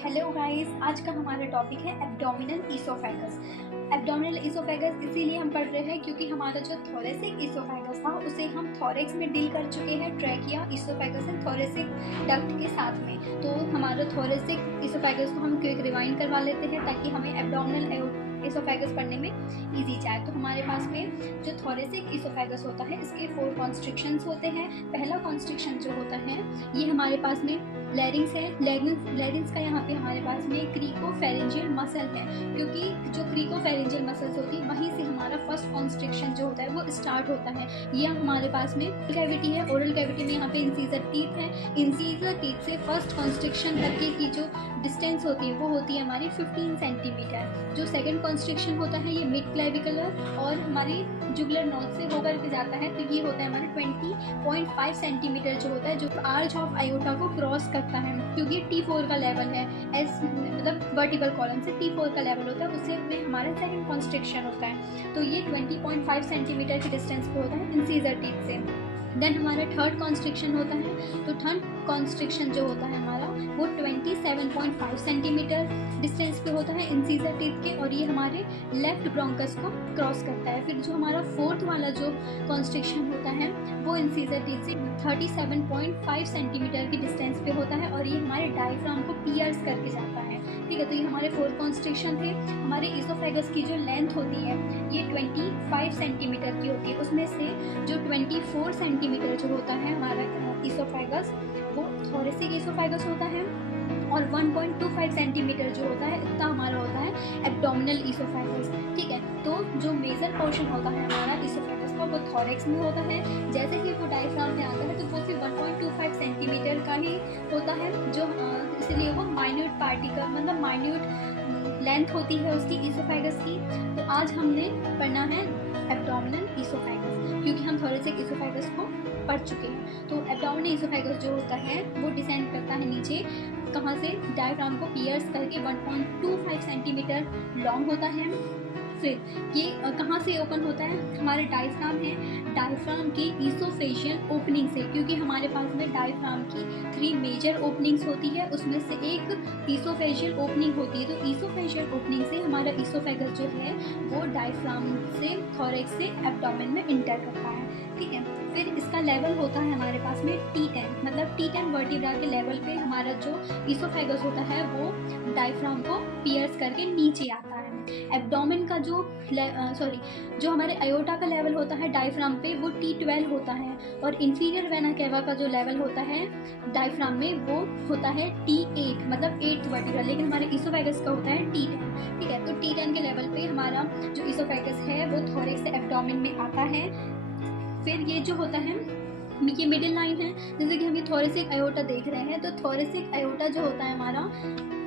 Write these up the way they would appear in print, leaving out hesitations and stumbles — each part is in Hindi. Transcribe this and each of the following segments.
हेलो गाइस, आज का हमारा टॉपिक है एब्डोमिनल ईसोफेगस। एब्डोमिनल ईसोफेगस इसीलिए हम पढ़ रहे हैं क्योंकि हमारा जो थोरेसिक ईसोफेगस था उसे हम थोरेक्स में डील कर चुके हैं, trachea, oesophagus and thoracic duct के साथ में। तो हमारा थोरेसिक ईसोफेगस को हम क्विक रिवाइंड करवा लेते हैं ताकि हमें एब्डोमिनल ईसोफेगस पढ़ने में इजी जाए। तो हमारे पास में जो थोरेसिक ईसोफेगस होता है इसके 4 कॉन्स्ट्रिक्शंस होते हैं। पहला कॉन्स्ट्रिक्शन जो होता है ये हमारे पास में लैरिंग्स है। लैरिंग्स का यहाँ पे हमारे पास में क्रीकोफेरेंजियल मसल है, क्योंकि जो क्रीकोफेरेंजियल मसल्स होती है वहीं से हमारा फर्स्ट कॉन्स्ट्रिक्शन जो होता है वो स्टार्ट होता है। ये हमारे पास में कैविटी है। ओरल कैविटी में यहाँ पे इंसीजर टीथ है। इंसीजर टीथ से फर्स्ट कॉन्स्ट्रिक्शन तक की जो डिस्टेंस होती है वो होती है हमारी 15 सेंटीमीटर। जो सेकंड कॉन्स्ट्रिक्शन होता है ये मिड क्लेविकुलर और हमारी जुगुलर नोज से होकर के जाता है, तो ये होता है हमारे 20.5 सेंटीमीटर जो होता है, जो आर्च ऑफ आयोटा को क्रॉस करता है, क्योंकि T4 का लेवल है। एस मतलब वर्टिकल कॉलम से T4 का लेवल होता है, उससे में हमारा सेकंड कॉन्स्ट्रिक्शन होता है। तो ये 20.5 सेंटीमीटर के डिस्टेंस पे होता है इंसीजर टीथ से। देन हमारा थर्ड कॉन्स्ट्रिक्शन होता है। तो थर्ड कॉन्स्ट्रिक्शन जो होता है हमारा वो 27.5 सेंटीमीटर डिस्टेंस पे होता है इंसीजर टीथ के, और ये हमारे लेफ्ट ब्रोंकस को क्रॉस करता है। फिर जो हमारा फोर्थ वाला जो कॉन्स्ट्रिक्शन होता है वो इंसीजर टीथ से 37.5 सेंटीमीटर की डिस्टेंस पे होता है, और ये हमारे डायफ्राम को पियर्स करके जाता है। ठीक है, तो ये हमारे 4 कॉन्स्ट्रिक्शन थे। हमारे ईसोफेगस की जो लेंथ होती है ये 25 सेंटीमीटर की होती है, उसमें से जो 24 सेंटीमीटर जो होता है हमारा ईसोफेगस वो थोरेसिक ईसोफेगस होता है, और 1.25 सेंटीमीटर जो होता है इतना हमारा होता है एब्डोमिनल ईसोफेगस। ठीक है, तो जो मेजर पोर्शन होता है हमारा ईसोफेगस का वो थोरेक्स में होता है। जैसे ही वो डायफ्राम में आता है तो वो सिर्फ 1.25 सेंटीमीटर का ही होता है, जो इसलिए वो माइन्यूट पार्टिकल मतलब माइन्यूट लेंथ होती है उसकी ईसोफेगस की। तो आज हमने पढ़ना है एब्डोमिनल ईसोफेगस, क्योंकि हम थोरेसिक ईसोफेगस को पढ़ चुके हैं। तो एब्डोमिनल ईसोफेगस जो होता है वो डिसेंड करता है नीचे, कहाँ से, डायफ्राम को पियर्स करके 1.25 सेंटीमीटर लॉन्ग होता है। फिर ये कहाँ से ओपन होता है, हमारे डायफ्राम है, डायफ्राम की ईसोफेशियल ओपनिंग से, क्योंकि हमारे पास में डायफ्राम की 3 मेजर ओपनिंग्स होती है, उसमें से एक ईसोफेशियल ओपनिंग होती है। तो ईसोफेशियल ओपनिंग से हमारा ईसोफेगस जो है वो डायफ्राम से थोरेक्स से एब्डोमेन में इंटर करता है। ठीक है, फिर इसका लेवल होता है हमारे पास में T10, मतलब T10 वर्टिब्रा के लेवल पे हमारा जो ईसोफेगस होता है वो डायफ्राम को पियर्स करके नीचे आता है। एब्डोमेन का जो हमारे अयोटा का लेवल होता है डायफ्राम पे वो T12 होता है, और इंफीरियर वेना केवा का जो लेवल होता है डायफ्राम में वो होता है T8, मतलब 8th वर्टिब्रा, लेकिन हमारे ईसोफेगस का होता है T10। ठीक है, तो T10 के लेवल पे हमारा जो ईसोफेगस है वो थोरेक्स से एब्डोमेन में आता है। फिर ये जो होता है ये मिडिल लाइन है, जैसे कि हम ये थोरेसिक अयोटा देख रहे हैं, तो थोरेसिक अयोटा जो होता है हमारा,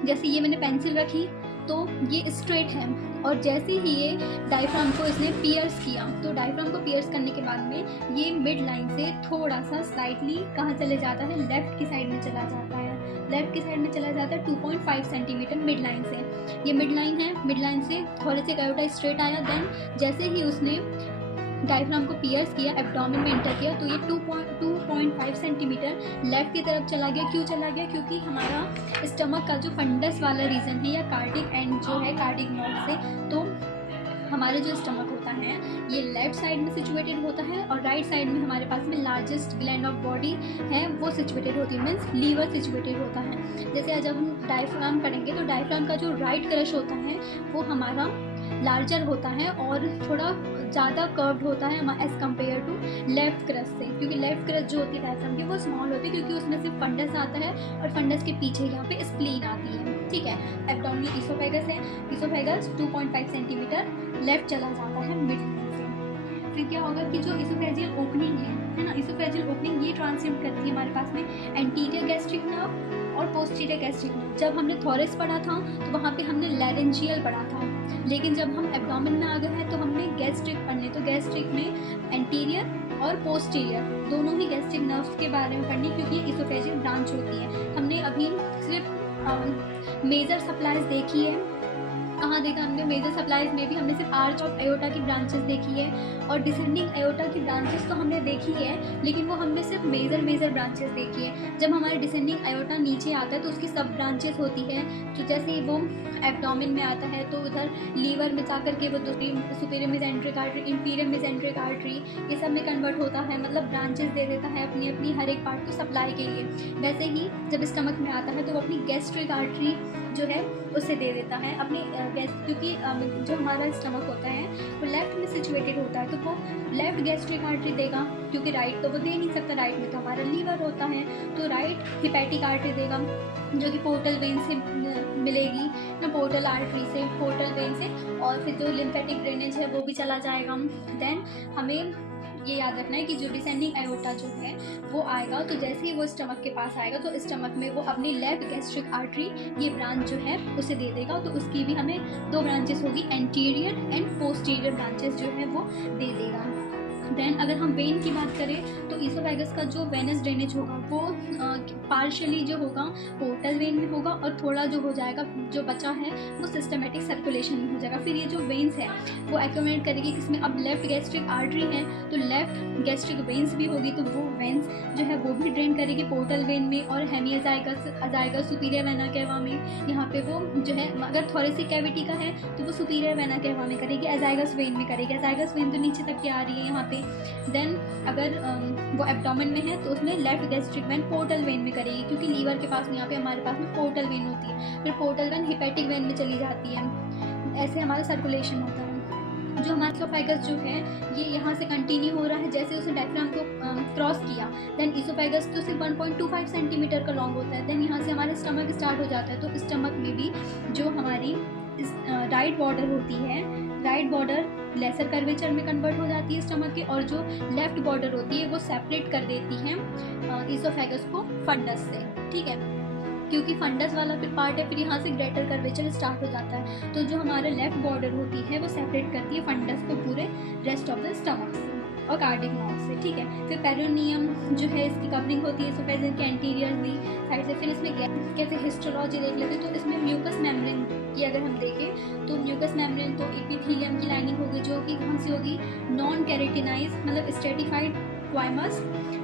जैसे ये मैंने पेंसिल रखी तो ये स्ट्रेट है, और जैसे ही ये डायफ्राम को इसने पियर्स किया तो डायफ्राम को पियर्स करने के बाद में ये मिड लाइन से थोड़ा सा स्लाइटली कहाँ चले जाता है, लेफ्ट की साइड में चला जाता है। लेफ्ट की साइड में चला जाता है 2.5 सेंटीमीटर मिड लाइन से। ये मिड लाइन है, मिड लाइन से थोरेसिक अयोटा स्ट्रेट आया। देन जैसे ही उसने डायफ्राम को पियर्स किया, एब्डोमेन में एंटर किया, तो ये 2.5 सेंटीमीटर लेफ्ट की तरफ चला गया। क्यों चला गया, क्योंकि हमारा स्टमक का जो फंडस वाला रीजन है या कार्डिक एंड जो है कार्डिक नोड से, तो हमारे जो स्टमक होता है ये लेफ्ट साइड में सिचुएटेड होता है, और राइट साइड में हमारे पास में लार्जेस्ट ग्लैंड ऑफ बॉडी है वो सिचुएटेड होती है, मीन्स लीवर सिचुएटेड होता है। जैसे जब हम डायफ्राम पढ़ेंगे तो डायफ्राम का जो राइट क्रश होता है वो हमारा लार्जर होता है और थोड़ा ज़्यादा कर्व्ड होता है as compare to left crush से, क्योंकि लेफ्ट क्रश जो होती है डायफ्राम की वो स्मॉल होती है, क्योंकि उसमें सिर्फ फंडस आता है और फंडस के पीछे यहाँ पे स्प्लीन आती है। ठीक है, एब्डोमिनल ईसोफेगस है, ईसोफेगस 2.5 सेंटीमीटर लेफ्ट चला जाता है मिड लाइन से। फिर क्या होगा कि जो ईसोफेजियल ओपनिंग है ना, ईसोफेजियल ओपनिंग ये ट्रांसमिट करती है हमारे पास में एंटीरियर गैस्ट्रिक नर्व और पोस्टीरियर गैस्ट्रिक नर्व। जब हमने थोरेक्स पढ़ा था तो वहाँ पे हमने लैरेंजियल पढ़ा था, लेकिन जब हम एब्डोमेन में आ गए हैं तो हमने गैस्ट्रिक पढ़ने, तो गैस्ट्रिक में एंटीरियर और पोस्टीरियर दोनों ही गैस्ट्रिक नर्व्स के बारे में पढ़नी, क्योंकि ये ईसोफेजियल ब्रांच होती है। हमने अभी सिर्फ मेजर सप्लाईज देखी है, कहाँ देखा हमने, मेजर सप्लाईज में भी हमने सिर्फ आर्च ऑफ एयोटा की ब्रांचेस देखी है, और डिसेंडिंग एयोटा की ब्रांचेस तो हमने देखी है, लेकिन वो हमने सिर्फ मेजर ब्रांचेस देखी है। जब हमारे डिसेंडिंग एयोटा नीचे आता है तो उसकी सब ब्रांचेस होती है, तो जैसे वो एब्डोमेन में आता है तो उधर लीवर में जाकर के वो दूसरी superior mesenteric artery, inferior mesenteric artery, ये सब में कन्वर्ट होता है, मतलब ब्रांचेस दे देता है अपनी अपनी हर एक पार्ट को सप्लाई के लिए। वैसे ही जब स्टमक में आता है तो वो अपनी गैस्ट्रिक आर्टरी जो है उसे दे देता है अपनी क्योंकि जो हमारा स्टमक होता है वो लेफ्ट में सिचुएटेड होता है, तो वो लेफ्ट गैस्ट्रिक आर्टरी देगा, क्योंकि राइट तो वो दे नहीं सकता, राइट में तो हमारा लीवर होता है, तो राइट हिपैटिक आर्टरी देगा जो कि पोर्टल वेन से मिलेगी ना, पोर्टल आर्टरी से, पोर्टल वेन से, और फिर जो लिम्फेटिक ड्रेनेज है वो भी चला जाएगा। देन हमें ये याद रखना है कि जो डिसेंडिंग एयोटा जो है वो आएगा, तो जैसे ही वो स्टमक के पास आएगा तो स्टमक में वो अपनी लेफ्ट गैस्ट्रिक आर्टरी ये ब्रांच जो है उसे दे देगा, तो उसकी भी हमें 2 ब्रांचेस होगी, एंटीरियर एंड पोस्टीरियर ब्रांचेस जो है वो दे देगा। देन अगर हम वेन की बात करें तो ईसोफेगस का जो वेनस ड्रेनेज होगा वो पार्शियली जो होगा पोर्टल वेन में होगा, और थोड़ा जो हो जाएगा जो बचा है वो सिस्टमेटिक सर्कुलेशन में हो जाएगा। फिर ये जो वेन्स है वो एक्यूमुलेट करेगी, इसमें अब लेफ्ट गैस्ट्रिक आर्टरी है तो लेफ्ट गैस्ट्रिक वेन्स भी होगी, तो वो वेन्स जो है वो भी ड्रेन करेगी पोर्टल वेन में, और हेमियाजाइगस सुपीरियर वेना केवा में, यहाँ पे वो जो है अगर थोरेसिक कैविटी का है तो वो सुपीरियर वेना केवा में करेगी, एजाइगस वेन में करेगी, एजाइगस वेन तो नीचे तक की आ रही है यहाँ पे। देन अगर वो एब्डोमेन में है तो उसमें left gastric when portal vein में करेगी, क्योंकि लीवर के पास में यहाँ पे हमारे पास में पोर्टल वेन होती है, फिर पोर्टल वेन हिपैटिक वेन में चली जाती है, ऐसे हमारा सर्कुलेशन होता है। जो हमारा ईसोफेगस जो है ये यहाँ से कंटिन्यू हो रहा है, जैसे उसने डायफ्राम को क्रॉस किया, देन ईसोफेगस तो सिर्फ 1.25 सेंटीमीटर का लॉन्ग होता है, देन यहाँ से हमारा स्टमक स्टार्ट हो जाता है, तो स्टमक में भी जो हमारी राइट बॉर्डर होती है, राइट बॉर्डर लेसर कर्वेचर में कन्वर्ट हो जाती है स्टमक के, और जो लेफ्ट बॉर्डर होती है वो सेपरेट कर देती है ईसोफेगस को फंडस से, ठीक है, क्योंकि फंडस वाला फिर पार्ट है, फिर यहाँ से ग्रेटर कर्वेचर स्टार्ट हो जाता है, तो जो हमारा लेफ्ट बॉर्डर होती है वो सेपरेट करती है फंडस को पूरे रेस्ट ऑफ द स्टमक से और कार्डिक नॉर्थ से, ठीक है। फिर पेरिनियम जो है इसकी कवरिंग होती है ईसोफेगस के एंटीरियर भी साइड से। फिर इसमें कैसे हिस्टोलॉजी देख लेते हैं, तो इसमें म्यूकस मेम्ब्रेन की अगर हम देखें तो म्यूकस मेम्ब्रेन तो एपिथेलियम की लाइनिंग होगी, जो कि कहाँ से होगी, नॉन कैरेटिनाइज मतलब स्ट्रेटिफाइड क्वाइमस,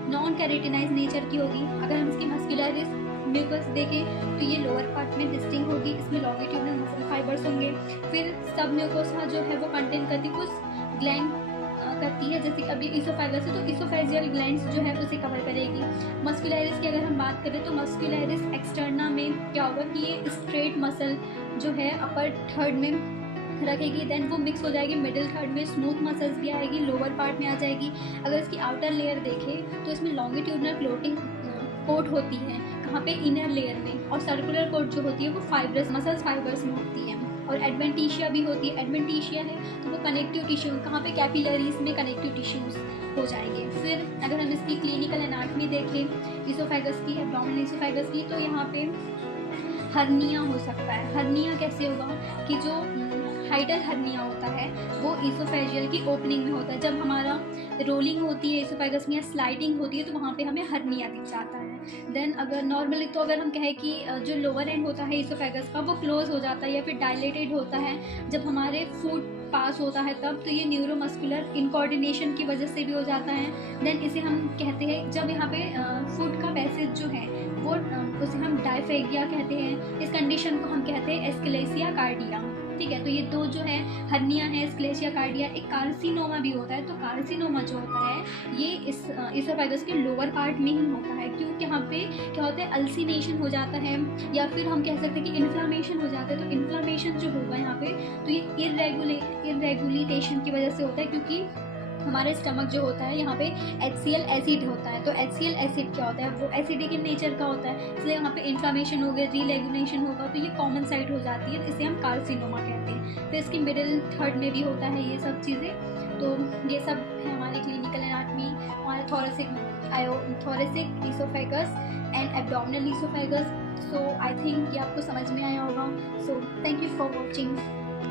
नॉन कैरेटिनाइज नेचर की होगी। अगर हम इसकी मस्कुलरिस म्यूकस देखें तो ये लोअर पार्ट में डिस्टिंग होगी, इसमें लॉन्गिट्यूडनल मसल फाइबर्स होंगे। फिर सब म्यूकोसा जो है वो कंटेन करती कुछ ग्लैंड करती है, जैसे कि अभी ईसोफेगस है तो ईसोफेजियल ग्लैंड्स जो है उसे कवर करेगी। मस्कुलरिस की अगर हम बात करें तो मस्कुलरिस एक्सटर्ना में क्या होगा कि ये स्ट्रेट मसल जो है अपर थर्ड में रखेगी, देन वो मिक्स हो जाएगी मिडिल थर्ड में, स्मूथ मसल्स भी आएगी, लोअर पार्ट में आ जाएगी। अगर इसकी आउटर लेयर देखें तो इसमें लॉन्गिट्यूडनल फ्लोटिंग कोट होती है, कहाँ पे, इनर लेयर में, और सर्कुलर कोट जो होती है वो फाइब्रस मसल्स फाइबर्स में होती है, और एडवेंटिशिया भी होती है। एडवेंटिशिया है तो वो कनेक्टिव टिश्यू, कहाँ पे, कैपिलरीज में कनेक्टिव टिश्यूज हो जाएंगे। फिर अगर हम इसकी क्लिनिकल एनाटमी देखें ईसोफेगस की, एब्डोमिनल ईसोफेगस की, तो यहाँ पे हर्निया हो सकता है। हर्निया कैसे होगा कि जो हाइडल हर्निया होता है वो ईसोफेजियल की ओपनिंग में होता है, जब हमारा रोलिंग होती है ईसोफेगस में या स्लाइडिंग होती है तो वहाँ पे हमें हर्निया दिख जाता है। देन अगर नॉर्मली तो अगर हम कहें कि जो लोअर एंड होता है ईसोफेगस का वो क्लोज हो जाता है या फिर डायलेटेड होता है जब हमारे फूड पास होता है तब, तो ये न्यूरोमस्कुलर इनकोऑर्डिनेशन की वजह से भी हो जाता है। देन इसे हम कहते हैं जब यहाँ पे फूड का पैसेज जो है वो उसे हम डायफेगिया कहते हैं, इस कंडीशन को हम कहते हैं एस्केलेसिया कार्डिया, ठीक है। तो ये दो जो है हर्निया है, एस्केलेसिया कार्डिया। एक कार्सिनोमा भी होता है, तो कार्सिनोमा जो होता है ये इस ईसोफेगस के लोअर पार्ट में ही होता है, क्योंकि यहाँ पे क्या होता है, अल्सिनेशन हो जाता है या फिर हम कह सकते हैं कि इन्फ्लामेशन हो जाता है। तो इन्फ्लामेशन जो होगा यहाँ पे तो ये इरेगुलेटेशन की वजह से होता है, क्योंकि हमारे स्टमक जो होता है यहाँ पे HCl एसिड होता है। तो HCl एसिड क्या होता है, वो एसिडिक इन नेचर का होता है, इसलिए यहाँ पे इन्फ्लामेशन हो गया, रीरेगुलेशन होगा, तो ये कॉमन साइट हो जाती है, इसे हम कार्सिनोमा कहते हैं। फिर इसकी मिडिल थर्ड में भी होता है ये सब चीज़ें। तो ये सब है हमारी क्लिनिकल एनाटमी, हमारे thoracic oesophagus and abdominal oesophagus. So I think ये आपको समझ में आया होगा। So thank you for watching.